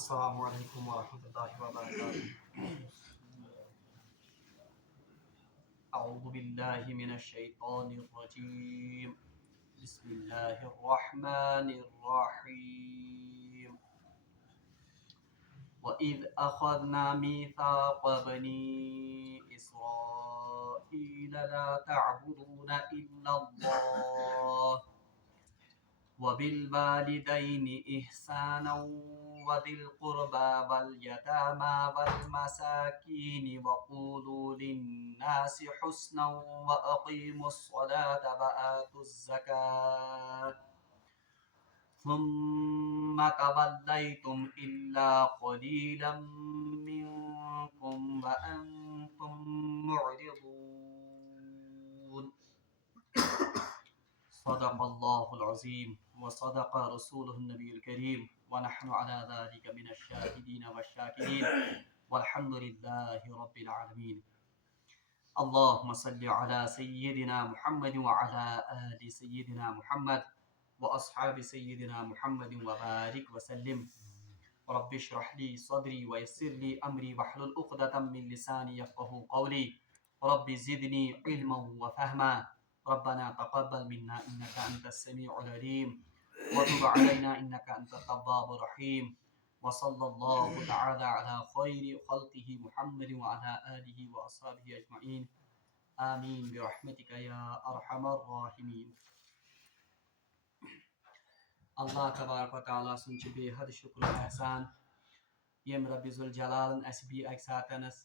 السلام علیکم ورحمۃ اللہ وبرکاتہ۔ اعوذ باللہ من الشیطان الرجیم، بسم اللہ الرحمن الرحیم۔ وَإِذْ أَخَذْنَا مِيثَاقَ بَنِي إِسْرَائِيلَ لَا تَعْبُدُونَ إِلَّا اللَّهَ وَبِالْوَالِدَيْنِ إِحْسَانًا وَذِي الْقُرْبَى وَالْيَتَامَى وَالْمَسَاكِينِ وَقُولُوا لِلنَّاسِ حُسْنًا وَأَقِيمُوا الصَّلَاةَ وَآتُوا الزَّكَاةَ ثُمَّ تَوَلَّيْتُمْ إِلَّا قَلِيلًا مِّنكُمْ وَأَنتُم مُّعْرِضُونَ۔ صدق اللہ العظیم وصدق رسولہ النبی الکریم ونحن على ذلك من الشاہدین والشاکرین والحمد للہ رب العالمین۔ اللہم صل علی سیدنا محمد وعلى آل سیدنا محمد واصحاب سیدنا محمد وبارک وسلم۔ رب اشرح لی صدری ویسر لی امری واحلل عقدۃ من لسانی یفقہوا قولی۔ رب زدنی علما وفہما۔ ربنا تقبل منا انك انت السميع العليم وتب علينا انك انت التواب الرحيم، وصلى الله تعالى على خير خلقه محمد وعلى اله واصحابه اجمعين، آمين برحمتك يا ارحم الراحمين۔ اللہ تبارک و تعالیٰ سن بے حد شکر و احسان یم رب ذوالجلال اس بھی اکہ ساتنس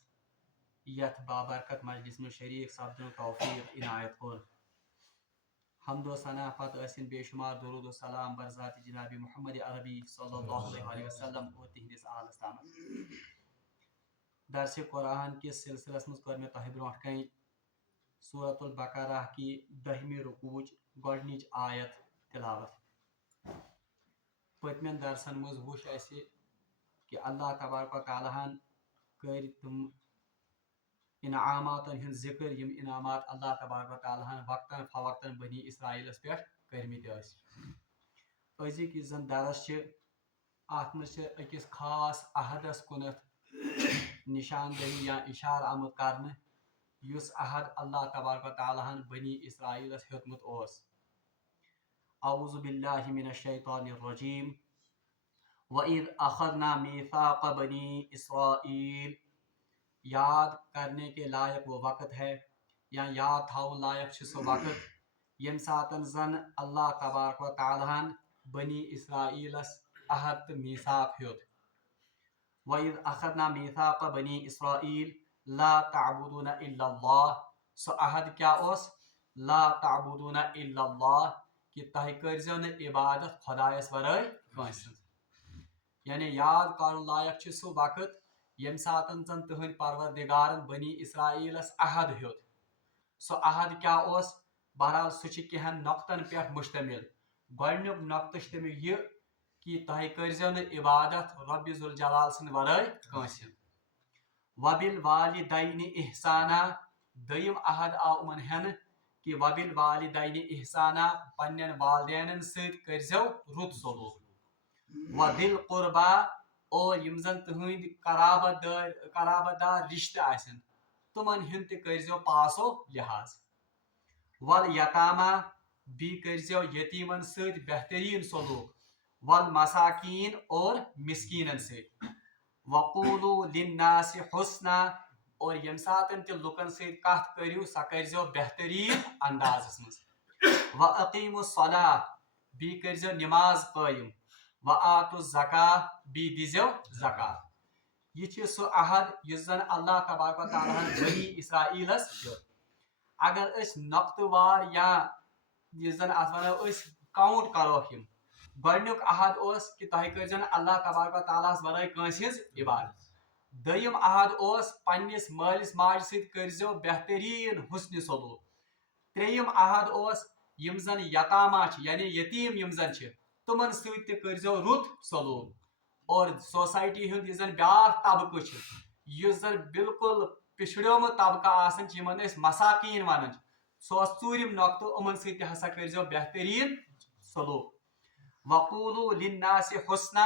یت بابرکت مجلس میں شریک سپدن توفیق عنایت کور۔ حمد و ثنا پتہ ٲسِن بے شمار درود و سلام برذات جناب محمد عربی صلی اللہ علیہ وسلم اور تہندس آلس تامت۔ درس قرآن کس سلسلس مز کر میں تہ برونٹ کن سورۃ البقرہ کی 10ویں رکوچ گۄڈنِچ آیت تلاوت۔ پتمین درسن مز وچھ اسہِ کہ اللہ تبارک و تعالیٰ ہن کر تم انعاماتن ہند ذکر یم انعامات اللہ تبارک و تعالیٰ ہن وقتاً فوقتاً بنی اسرائیلس پہ کرمت ٲسۍ۔ أزِک یُس زن درس چھِ اتھ منٛز چھِ أکِس خاص عہدس کُنتھ نشاندہی یا اشارہ آمُت کرنہٕ یُس عہد اللہ تبارک و تعالیٰ ہن بنی اسرائیلس ہیوٚتمُت اوس۔ اعوذ باللہ من الشیطان الرجیم۔ وَإِذْ أَخَذْنَا مِيثَاقَ بَنِي إِسْرَائِيلَ، یاد کرنے کے لائق وہ وقت ہے یا یاد تھاؤن لائق چھ سو وقت یم ساتن زن اللہ تبارک و تعالیٰ ہن بنی اسرائیلس عہد تو میثاق ہیوت۔ وَإِذْ أَخَذْنَا مِيثَاقَ بَنِي إِسْرَائِيلَ لَا تَعْبُدُونَ إِلَّا اللَّهَ۔ سو عہد کیا اوس؟ لا تعبدون الا اللہ، کہ تہ کرزو نہ عبادت خدایس ورائے کٲنٛسہِ ہٕنٛز۔ یعنی یاد کرن لائق چھ سہ وقت یم ساتن زن تہند پروردگارن بنی اسرائیلس عہد ہیوت۔ سو عہد کیا اوس؟ بہرحال سہ چھ کینٛہن نقطن پٮ۪ٹھ مشتمل۔ گۄڈنیُک نقطہٕ چھ تمیُک یہ کہ تہ کرزو نہ عبادت رب ذوالجلال سٕنٛدِ ورٲے کٲنٛسہِ ہٕنٛز۔ وبالوالدین احسانا، دوٚیِم عہد آو یِمن ہٮ۪نہٕ کہ وبالوالدین احسانا، پننٮ۪ن والدینن سۭتۍ کرزو رُت سلوک۔ وذی القربا، اور یم زن تہندۍ قرابت دار رشتہ آسن تمن ہُنٛد تہِ کرزو پاسو لحاظ۔ والیتاما، بیٚیہِ کرزو یتیمن سۭتۍ بہترین سلوک۔ والمساکین، اور مسکینن سۭتۍ۔ وقولوا للناس حسنا، اور یم ساتن تہِ لُکن سۭتۍ کتھ کٔرِو سۄ کرزو بہترین اندازس منٛز۔ واقیموا الصلاة، بیٚیہِ کرزو نماز قٲیِم۔ وآتوا الزکاة، بیٚیہِ دیزو زکات۔ یہ چھ سہ عہد یُس زن اللہ تبارک و تعالیٰ ہن بنی اسرائیلس ہیوٚت۔ اگر أسۍ نقطہٕ وار یا یُس زن اتھ ونو أسۍ کاؤنٹ کروکھ یم، گۄڈنیُک عہد اوس کہ تۄہہِ کرزو نہٕ اللہ تبارک و تعالیٰ ہس ورٲے کٲنٛسہِ ہٕنٛز عبادت۔ دوٚیِم عہد اوس پننس مٲلِس ماجہِ سۭتۍ کرزو بہترین حسنِ سلوک۔ ترٛیٚیِم عہد اوس یم زن یتاما چھ یعنی یتیٖم یم زن چھ تمن سۭتۍ تہِ کرزو رُت سلوک۔ اور سوسائٹی ہُنٛد یُس زن بیٛاکھ طبقہٕ چھ یُس زن بالکل پچھڑیومُت طبقہٕ آسان چھ یمن أسۍ مساکین ونان چھ، سُہ اوس ژوٗرِم نقطہٕ، یِمن سۭتۍ تہِ ہسا کرزو بہترین سلوک۔ وقولوا للناس حسنا،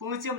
5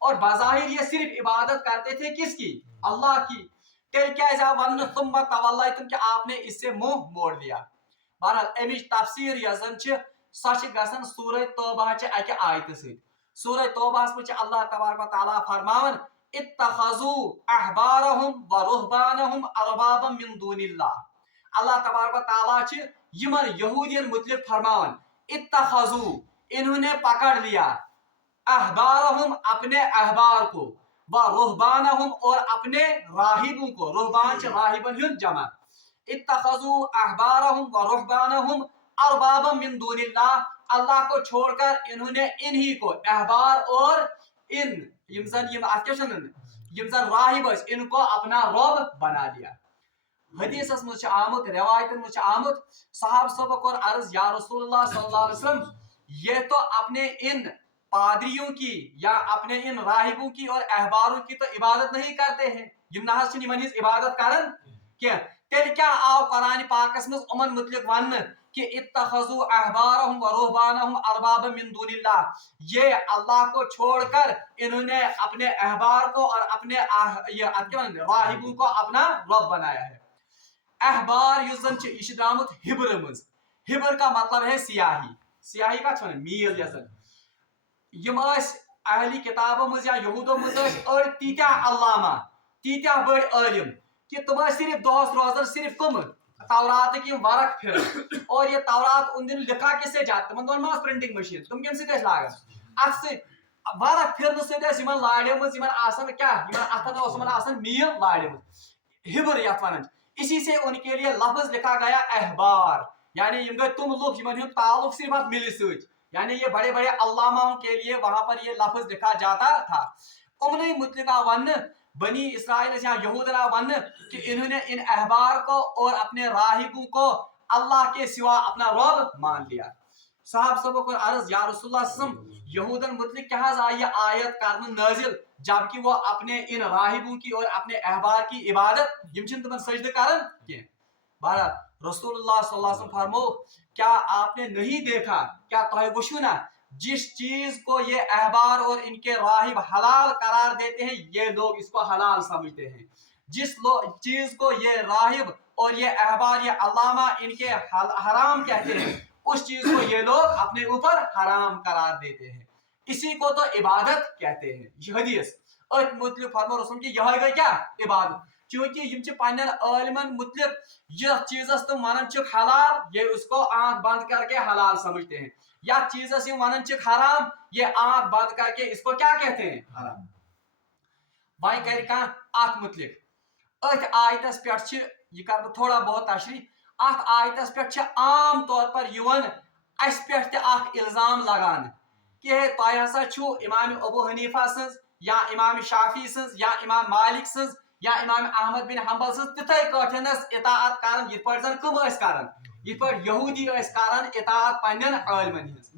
اور بظاہر یہ صرف عبادت کرتے تھے کس کی؟ اللہ کی. تیل کیا ون ثم تولیتم کہ آپ نے اس سے منہ موڑ لیا. بہرحال امچ تفسیر یزن سو گژھان سورہ توبہ چہ اکہ آیت ست. سورہ توبہ مجھ اللہ تبارک و تعالیٰ فرماون اتخذوا احبارهم ورهبانهم اربابا من دون اللہ. اللہ تبارک و تعالیٰ یمن یہودین متعلق فرماون اتخذوا انہوں نے پکڑ لیا احبارهم اپنے احبار کو ورهبانهم اور اپنے راہبوں کو. رہبان راہبن ہند جمع. اتخذوا احبارهم ورهبانهم اربابا من دون اللہ. اللہ کو چھوڑ کر انہوں نے انہی کو احبار اور یم زن راہب ان کو اپنا رب بنا لیا. حدیث مجھ آمت روایت مجھ آمت صحابہ صاحب کو عرض یا رسول اللہ صلی اللہ علیہ وسلم یہ تو اپنے ان پادریوں کی یا اپنے ان راہبوں کی اور احباروں کی تو عبادت نہیں کرتے ہیں. یم نہ عبادت کرن کیا تیل کیا آو قرآن پاکس مز امن متعلق ون کہ اتخذوا احبارهم ورهبانهم اربابا من دون اللہ. یہ اللہ کو چھوڑ کر انہوں نے اپنے احبار کو اور اپنے راہبوں کو اپنا رب بنایا ہے. احبار یزن یہ درامت ہبر مز. ہبر کا مطلب ہے سیاہی. سیاہی کا میل یزن یم اہلی کتابوں مز یا یہودوں مز اور تیتیا علامہ تیتیا بڑ عالم کہ تم صرف دہس روزان صرف کم تورات کی ورق پھر اور یہ تورات ان دن لکھا کس سے جاتا تم دون ماس پرنٹنگ مشین تم کم سے لاگان ات سے ورق پھر سے لاڑے مز آسان کیا اتن آسان میل لاڑے مز ہبر یت ونان. اسی سے ان کے لیے لفظ لکھا گیا احبار یعنی یم گئی تم لوگ جمن ہند تعلق صرف ات مل ست یعنی یہ بڑے بڑے علاماؤں کے لیے وہاں پر یہ لفظ لکھا جاتا تھا. امن متعلقہ ون بنی اسرائیل یا یہودنا ون کہ انہوں نے ان احبار کو اور اپنے راہبوں کو اللہ کے سوا اپنا رب مان لیا. صاحب سب کو عرض یا رسول اللہ صلی اللہ علیہ وسلم یہودن متعلق کیا آئی آیت کرن نازل جبکہ وہ اپنے ان راہبوں کی اور اپنے احبار کی عبادت یم چھن تمن سجدہ کرن کی. بہرحال رسول اللہ صلی اللہ علیہ وسلم فرمو کیا آپ نے نہیں دیکھا کیا تہ وچھو نا جس چیز کو یہ احبار اور ان کے راہب حلال قرار دیتے ہیں یہ لوگ اس کو حلال سمجھتے ہیں. جس چیز کو یہ راہب اور یہ احبار یہ علامہ ان کے حرام کہتے ہیں اس چیز کو یہ لوگ اپنے اوپر حرام قرار دیتے ہیں. اسی کو تو عبادت کہتے ہیں. یہ حدیث ات متعلق فرمو رسول کی یہ گئی کیا عبادت چونکہ یم پنن عالمن متعلق یہ چیزس تم ونان حلال یہ اس کو آنکھ بند کر کے حلال سمجھتے ہیں. یا چیزس یم ونان حرام یہ آنکھ بند کر کے اس کو کیا کہتے ہیں حرام. وائیں کر کان ات متعلق ات آیتس پہ یہ کر تھوڑا بہت تشریح. ات آیتس پہ عام طور پر یون اس پہ اخ الزام لگان کہ تہ ہسا چھو امام ابو حنیفہ سنز یا امام شافی سنز یا امام مالک سنز یا امام احمد بن حنبل سنز تتھے کٹھنس اطاعت کرن یہ پٹ زن کم اس کرن یہ پٹ یہودی اس کرن اطاعت پنن عالمن ہنز.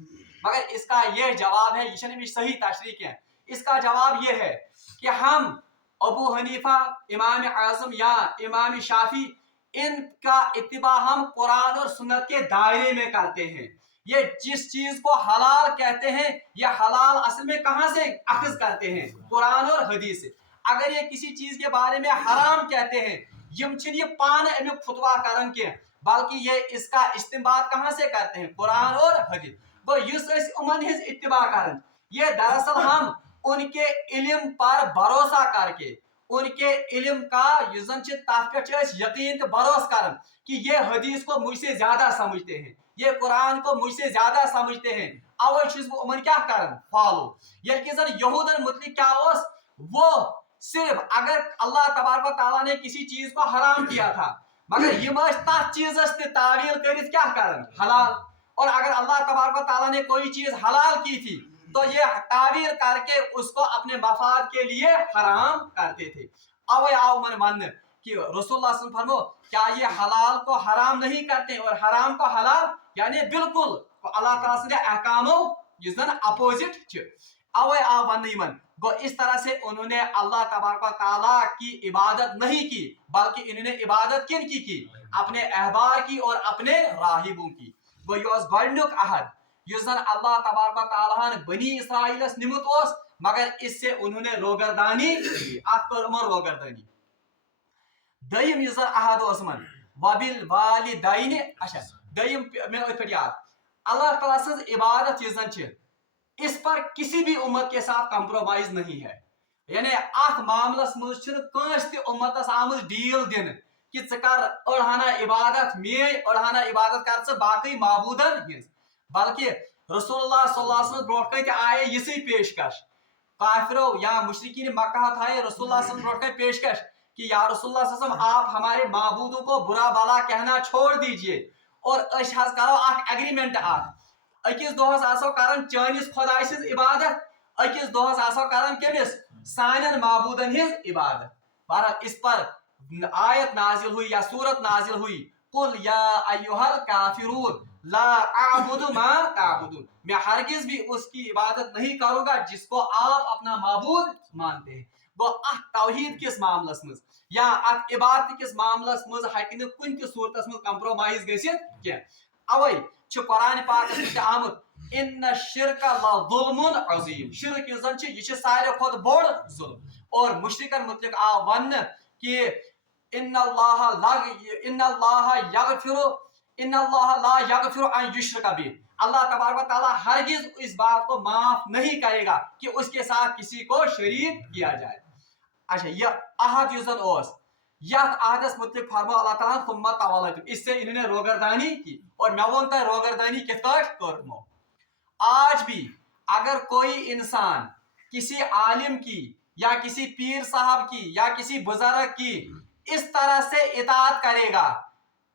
مگر اس کا یہ جواب ہے یہ چھنہ صحیح تشریح کیا. اس کا جواب یہ ہے کہ ہم ابو حنیفہ امام اعظم یا امام شافی ان کا اتباع ہم قرآن اور سنت کے دائرے میں کرتے ہیں. یہ جس چیز کو حلال کہتے ہیں یہ حلال اصل میں کہاں سے اخذ کرتے ہیں قرآن اور حدیث سے. اگر یہ کسی چیز کے بارے میں حرام کہتے ہیں یم چھن یہ پان امیک فتوا کرن کی بلکہ یہ اس کا استنباط کہاں سے کرتے ہیں قرآن اور حدیث. وہ یس اس امن ہز اتباع کرن یہ دراصل ہم ان کے علم پر بھروسہ کر کے ان کے علم کا یزن تف پہ یقین تو بھروس کرن کہ یہ حدیث کو مجھ سے زیادہ سمجھتے ہیں یہ قرآن کو مجھ سے زیادہ سمجھتے ہیں اوے چھس بہ امن کیا کرن فالو. یل کہ زن یہودن متعلق کیا اس وہ صرف اگر اللہ تبارک و تعالیٰ نے کسی چیز کو حرام کیا تھا مگر یہ تس چیزس تہ تعویل کرت کیا کرن حلال. اور اگر اللہ تبارک و تعالیٰ نے کوئی چیز حلال کی تھی تو یہ تعویل کر کے اس کو اپنے مفاد کے لیے حرام کرتے تھے. اوے آو من ون کہ رسول اللہ صلی اللہ علیہ وسلم فرمو کیا یہ حلال کو حرام نہیں کرتے اور حرام کو حلال یعنی بالکل اللہ تعالیٰ سے احکاموں یہ زن اپوزٹ. اوے آو ون یمن گو اس طرح سے انہوں نے اللہ تبارک و تعالیٰ کی عبادت نہیں کی بلکہ انہوں نے عبادت کن کی اپنے احبار کی اور اپنے راہبوں کی. گو یہ گڈنیک عہد یس زن اللہ تبارک و تعالیٰ بنی اسرائیلس نمت مگر اس سے انہوں نے روگردانی کی ات کر یمو روگردانی دیم یس زن عہد اوس یمن وبالوالدین اچھا دیم میں ات پہ یاد اللہ تعالیٰ سن عبادت یہ زن چھ اس پر کسی بھی امت کے ساتھ کمپرومائز نہیں ہے یعنی ات معاملس مز کنس تہ امتس آمت ڈیل دن کہ ژٕ کر اڑہانہ عبادت میٲنۍ اڑہانہ عبادت کر ژٕ باقی معبودن ہنز بلکہ رسول اللہ صلی اللہ علیہ وسلم برونٛٹھ کن تہ آیے یِژٕے پیشکش کافرو یا مشرقین مکہ تھایے رسول اللہ صلی اللہ علیہ وسلم برونٛٹھ کن پیشکش کہ یا رسول اللہ صلی اللہ علیہ وسلم آپ ہمارے معبودوں کو برا بلا کہنا چھوڑ دیجئے اور أسۍ حظ کرو اکھ ایگریمنٹ أکِس دۄہس آسو کران چٲنِس خۄداے سٕنٛز عبادت أکِس دۄہس آسو کران کٔمِس سانٮ۪ن معبوٗدن ہٕنٛز عبادت بہرحال اس پر آیت نازل ہوئی یا صورت نازل ہوئی قل یا ایھا الکافرون لا اعبد ما تعبدون میں ہرگز بھی اس کی عبادت نہیں کروں گا جس کو آپ اپنا معبود مانتے ہیں گو ات توحید کس معاملس مز یا ات عبادت کس معاملس مز ہیکہ نہ کن تہ صورتس مز کمپرومائز گژھِتھ کینٛہہ اوے چھ قرآن پاکس مز تہ آمت ان الشرک لظلم عظیم شرک یُس زن چھ یہ چھ ساروی کھۄتہٕ بوڑ ظلم اور مشرکن متعلق آو وننہ کہ ان اللہ لا یغفر ان یشرک بہ اللہ تبارک و تعالیٰ ہرگز اس بات کو معاف نہیں کرے گا کہ اس کے ساتھ کسی کو شریک کیا جائے اچھا یہ عہد یس زن اوس یتھ عہدس متعلق فرمو اللہ تعالیٰ ثم تولیتم اس سے انہوں نے روگردانی کی اور میں ون تہ روگردانی کت پٲٹھۍ کٔرمو آج بھی اگر کوئی انسان کسی عالم کی یا کسی پیر صاحب کی یا کسی بزرگ کی اس طرح سے اطاعت کرے گا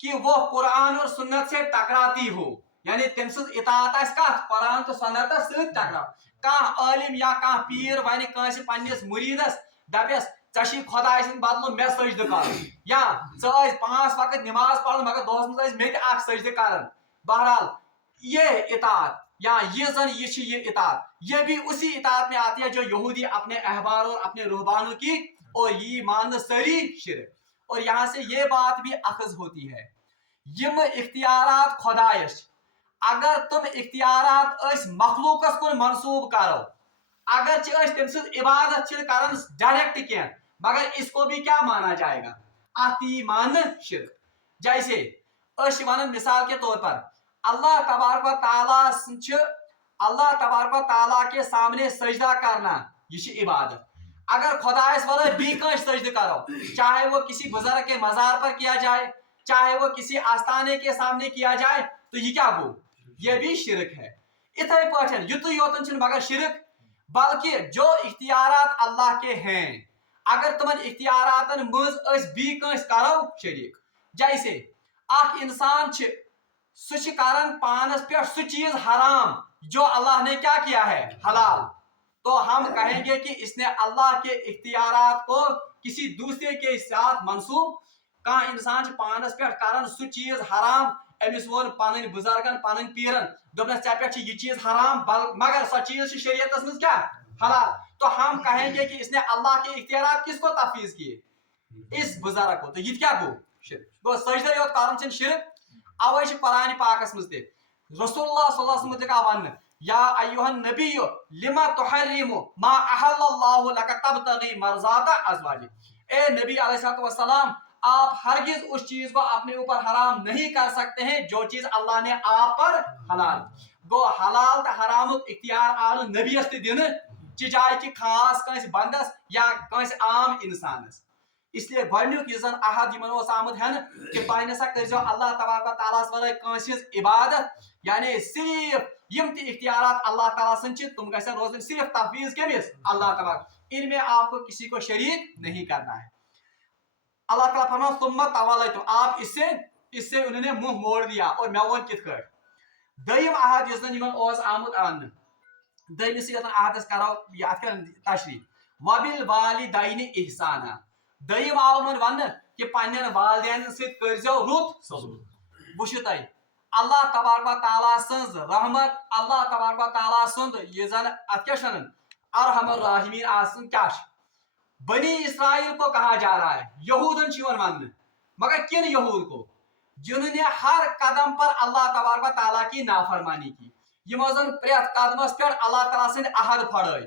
کہ وہ قرآن اور سنت سے ٹکراتی ہو یعنی تم سز اطاعت آس کت قرآن تو سنت ست ٹکرا کانٛہہ عالم یا کانٛہہ پیر ونہِ کٲنٛسہِ پننس مریدس دپیس ژےٚ چھی خۄداے سٕنٛدِ بدلہٕ مےٚ سجدٕ کرُن یا ژٕ ٲسۍ 5 وقت نماز پران مگر دۄہس منٛز ٲسۍ مےٚ تہِ اکھ سجدٕ کران بہرحال یہ اطاعت یا یہ زن یہ اطاعت یہ بھی اسی اطاعت میں آتی ہے جو یہودی اپنے احبار اور اپنے رہبانوں کی اور یہ مان سری شرک اور یہاں سے یہ بات بھی اخذ ہوتی ہے یم اختیارات خدایش اگر تم اختیارات اس مخلوقس کن منسوب کرو اگرچہ تم سز عبادت کران ڈائریکٹ کی مگر اس کو بھی کیا مانا جائے گا آتی مان شرک جیسے ون مثال کے طور پر اللہ تبارک و تعالیٰ اللہ تبارک و تعالیٰ کے سامنے سجدہ کرنا یہ عبادت اگر خدایس ورٲے بیٚیہِ کٲنٛسہِ سجدہ کرو چاہے وہ کسی بزرگ کے مزار پر کیا جائے چاہے وہ کسی آستانے کے سامنے کیا جائے تو یہ کیا گو یہ بھی شرک ہے اتھے پٲٹھۍ یُتُے یوتن چھُنہٕ مگر شرک بلکہ جو اختیارات اللہ کے ہیں اگر تمن اختیاراتن مز بیٚیہِ کٲنٛسہِ کرو شریک جیسے اکھ انسان سہ کران پانس پہ سہ چیز حرام جو اللہ نے کیا کیا ہے حلال تو ہم کہیں گے کہ اس نے اللہ کے اختیارات کو کسی دوسرے کے ساتھ منسوب کانٛہہ انسان پانس پہ کران سہ چیز حرام امس وون پن بزرگن پن پیرن دپنس ژے پہ یہ چیز حرام مگر سو چیز شریعتس مز کیا حلال تو ہم کہیں گے کہ اس نے اللہ کے اختیارات کس کو تفویض کیے اس بزرگ کو تو یہ کیا گو شرک گو سجدہ یوت کرن چھن شرک اوے چھ قرآن پاکس مز تہ رسول اللہ صلی اللہ علیہ وسلم متعلق ون یا ایھا النبی لما تحرم ما احل اللہ لک تبتغی مرضات ازواجک اے نبی علیہ الصلوۃ والسلام آپ ہرگز اس چیز کو اپنے اوپر حرام نہیں کر سکتے ہیں جو چیز اللہ نے آپ پر حلال گو حلال تو حرام اختیار آو نبیس تہ دن چاہے کہ خاص کنس بندس یا کنس عام انسانس اس لیے گۄڈنیُک یُس زن عہد یمن اوس آمُت ہٮ۪نہٕ کہ تۄہہِ نسا کٔرزیو اللہ تبارک و تعالیٰ ہس ورٲے کٲنٛسہِ ہٕنٛز عبادت یعنی صرف یم تہ اختیارات اللہ تعالیٰ سٕنٛدۍ چھِ تم گژھن روزٕنۍ صرف تفویض کٔمِس اللہ تبارک ان میں آپ کو کسی کو شریک نہیں کرنا ہے اللہ تعالیٰ فرماؤ ثم تولیتم آپ اس سے انہوں نے منہ موڑ دیا اور میں ون کت کٲٹھۍ دوٚیِم عہد یُس زن یمن اوس آمُت اننہٕ دوٚیمِس یتھ عہدس کرو اتھ کر تشریح وبالوالدین احسانا دوٚیِم آو یمن وننہٕ کہ پننٮ۪ن والدینن سۭتۍ کٔرزیو رُت سلوٗک وٕچھِو تُہۍ اللہ تبارک و تعالیٰ سٕنٛز رحمت اللہ تبارک و تعالیٰ سُنٛد یہِ زن اتھ کیاہ چھِ ونان ارحم الراحمین آسن کیا بنی اسرائیل کو کہا جا رہا ہے یہودن چھ ون مگر کن یہود کو جنہوں نے ہر قدم پر اللہ تبارک و تعالیٰ کی نافرمانی کی یمو زن پریت قدمس پہ اللہ تعالیٰ سٕنٛدۍ عہد پھڑٲے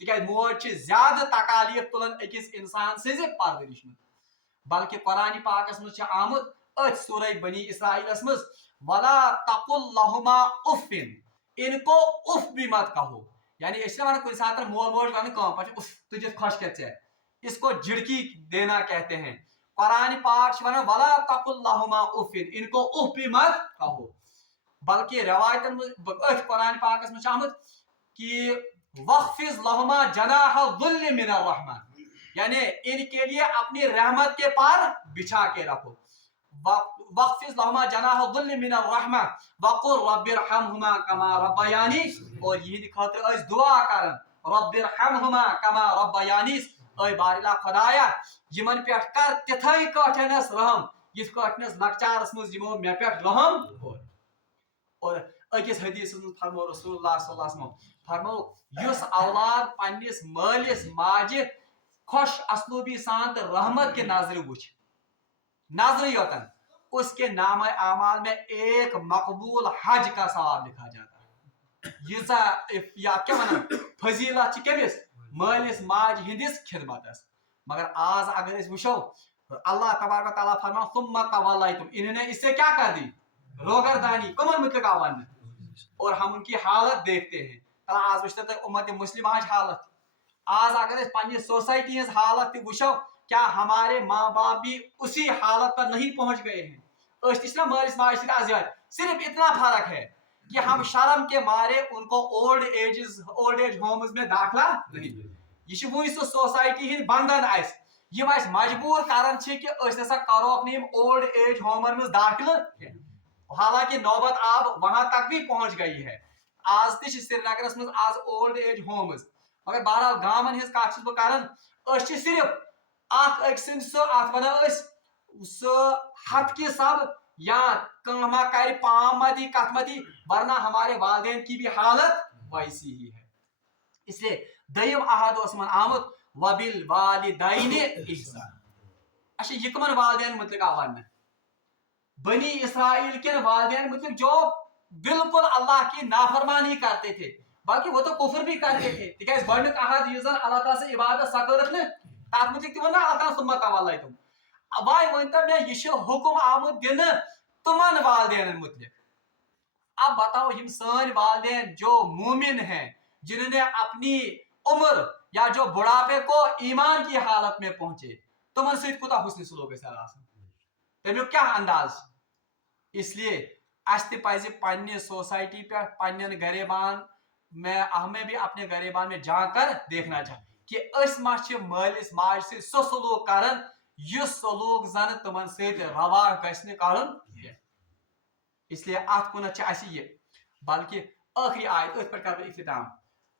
تکیاز موج زیادہ تکالیف تلان أکس انسان سٕنٛزِ پرورش منٛز بلکہ قرآن پاکس منٛز آمت أتھۍ سورہ بنی اسرائیلس منٛز ولا تقل لہما اف ان کو اف بھی مت کہو یعنی اس ونان کن سات مول موج ون پہ اف تجھے خوش کھے اس کو جھڑکی دینا کہتے ہیں قرآن پاک ونان ولا تقل لہما اف ان کو اف بھی مت کہو بلکہ روایتن اتھ قرآن پاکس میں آمت کہ وخفض لہما جناح الذل من الرحمہ یعنی ان کے لیے اپنی رحمت کے پر بچھا کے رکھو وخفض لہما جناح الذل من الرحمہ وقل رب ارحمہما کما ربیانی اور یہ خاطر اس دعا کرن رب ارحمہما کما ربیانی اے بارلا خدایا یمن پہ کر تتھائی کاٹھنس رحم یس کاٹھنس لکچارس مز یمو مے پہ رحم اور اکس حدیث میں فرمو رسول اللہ صلی اللہ علیہ وسلم فرمو یس اولاد پنس مالس ماجہ خوش اسلوبی سان تو رحمت کے نظر وچ نظر یوتن اس کے نام اعمال میں ایک مقبول حج کا ثواب لکھا جاتا ہے یہ یا کیا ونان فضیلت کمس مالس ماج ہندس خدمتس مگر آز اگر اس وچھو اللہ تبارک و تعالیٰ فرمان ثم تولیتم انہوں نے اس سے کیا کر دی روگردانی کمن متعلق آوان اور ہم ان کی حالت دیکھتے ہیں آج وچھتے تو امت مسلم آج حالت آج اگر اس پنی سوسائٹی ہز حالت وچھو کیا ہمارے ماں باپ بھی اسی حالت پر نہیں پہنچ گئے ہیں اس مالس ماج صرف اتنا فرق ہے کہ ہم شرم کے مارے ان کو اولڈ ایج ہومز میں داخلہ نہیں یہ وی سو سوسائٹی ہند بندن اس یم اس مجبور کران کہ اس ہسا کروک نیم اولڈ ایج ہومن میں داخلہ حالانکہ نوبت آب وہاں تک بھی پہنچ گئی ہے آج تہ سری نگرس مز آج اولڈ ایج ہومز مگر بہرحال گامن ہز کت بہ کران صرف اخ اک سن سو ات ونان سو ہتھ کی سب یا کما کر پام مدی کت مدی ورنہ ہمارے والدین کی بھی حالت ویسی ہی ہے اس لیے دیم احد من آمد وبالوالدین احسان اچھا یہ کمن والدین متعلق آوان بنی اسرائیل کے والدین مطلب جو بالکل اللہ کی نافرمانی کرتے تھے باقی وہ تو کفر بھی کرتے تھے تکیاز گۄڈنیُک عہد یُس زن اللہ تعالیٰ سے عبادت سا کٔرٕکھ نہٕ تتھ متعلق تہِ ووٚن نہ اللہ تعالیٰ ثم تولیتم وۄنۍ ؤنۍتو مےٚ یہِ چھُ حکم آمُت دِنہٕ تمن والدینن متعلق اب بتاؤ یم سٲنۍ والدین جو مومن ہیں جنہوں نے اپنی عمر یا جو بڑھاپے کو ایمان کی حالت میں پہنچے تمن سۭتۍ کوٗتاہ حسن سلوک گژھِ آسُن تمیُک کیا انداز اس لیے اس تہ پزِ پننہِ سوسائٹی پہ پنن غریبان میں ہمیں بھی اپنے غریبان میں جا کر دیکھنا چاہیے کہ اس ما چھ مالس ماج سے سو سلوک کرن یس سلوک زن تمن سۭتۍ روا گژھِ نہٕ کرُن اس لیے ات کُنتھ چھ اسہِ یہ بلکہ آخری آیت اتھ پٮ۪ٹھ کرٕ بہٕ اختتام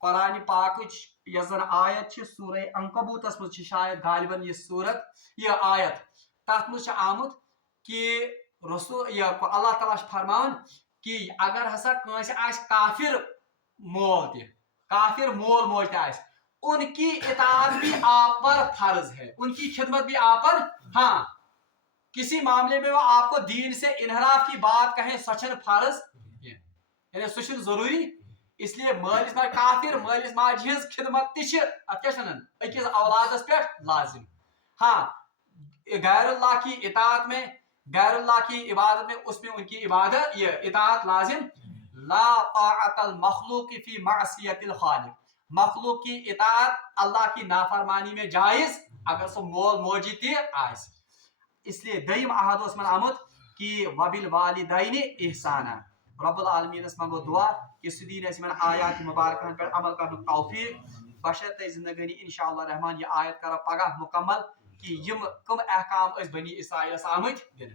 قرآن پاکٕچ یۄس زن آیت چھ سورہ عنکبوتس منٛز چھ شاید غالباً یہ صورت یہ آیت تتھ منٛز چھ آمُت کہ رسول یہ اللہ تعالیٰ فرمان کہ اگر ہسا کٲنٛسہِ آسہِ کافر مول تہ کافر مول موج تہ آسہِ ان کی اطاعت بھی آپ پر فرض ہے ان کی خدمت بھی آپ پر ہاں کسی معاملے میں وہ آپ کو دین سے انحراف کی بات کہیں سچن فرض یعنی سچن ضروری اس لیے مالس ماج کافر مالس ماج ہز خدمت تہ ات کیا ونان اکس اولادس پہ لازم ہاں غیر اللہ کی اطاعت میں غیر اللہ کی عبادت میں اس میں ان کی عبادت یہ اطاعت لازم لا طاعت المخلوق فی معصیت الخالق مخلوق کی اطاعت اللہ کی نافرمانی میں جائز اگر سو مول موجی تہ آس اس لیے دیم عہد اس من آمت کہ وبالوالدین احسانا رب العالمین اس منگو دعا کہ سدین اس من آیات مبارکہ پر عمل کرنے توفیق بشرط زندگانی انشاءاللہ رحمان یہ آیت کرا پگہ مکمل کہ یم کم احکام اس بنی اسرائیل آمت دن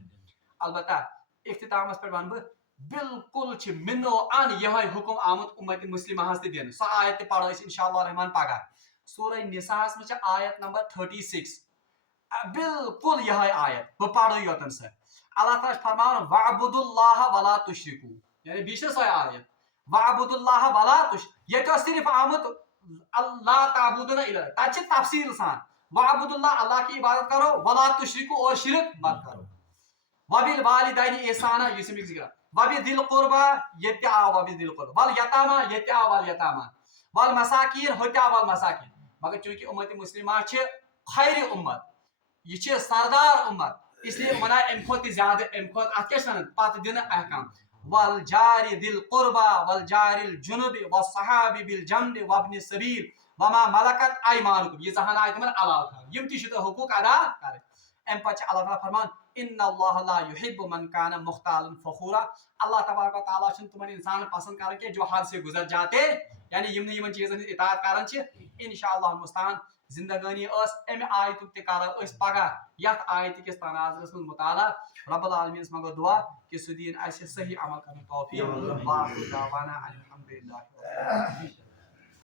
البتہ اختتامس پر ون بہ بالکل چھ منو ان یہ حکم آمت امت مسلمہ ہس تہ دن سو آیت تہ پڑھو انشاءاللہ رحمان پگہ سورہ نساء میں آیت نمبر 36 بالکل یہ آیت بہ پڑھو یوتن سر اللہ تعالیٰ فرمان وعبد اللہ ولا تشرکو یعنی بیچ سو آیت وعبد اللہ ولا یہ تو صرف آمت اللہ تعبدون الا تچ تفصیل سان وعبد اللہ کی عبادت کرو ولا تشرکو اور شرک مت کرو وبالوالدین احسانا یہ ذکر وبذل قربا یہ آو وبذل قربا والیتاما یہ آو والیتاما والمساکین ہوتیا والمساکین مگر چونکہ امت مسلمہ چھ خیر امت یہ چھ سردار امت اس لیے بنا ام کھت زیادہ ام کھت ات کیا ون پتہ دن احکام والجار ذی القربى والجار الجنب والصحاب بالجنب وابن السبیل وما ملکت ایمانکم یہ زہان آیت من علاوہ تھا یم تہ چھ حقوق ادا کریں ام پتہ اللہ تعالیٰ فرمان ان اللہ لا يحب من كان مختالا فخورا اللہ تبارک و تعالیٰ چھ تمن انسان پسند کران کہ جو حد سے گزر جاتے یعنی یم یمن چیزن اطاعت کران چھ انشاءاللہ المستعان زندگانی اس ام آیت تکارا اس پگہ یت آیت کس تناظرس من مطالعہ رب العالمین مگر دعا کہ سدین اسہ صحیح عمل کرنے توفیق واخر دعوانا الحمدللہ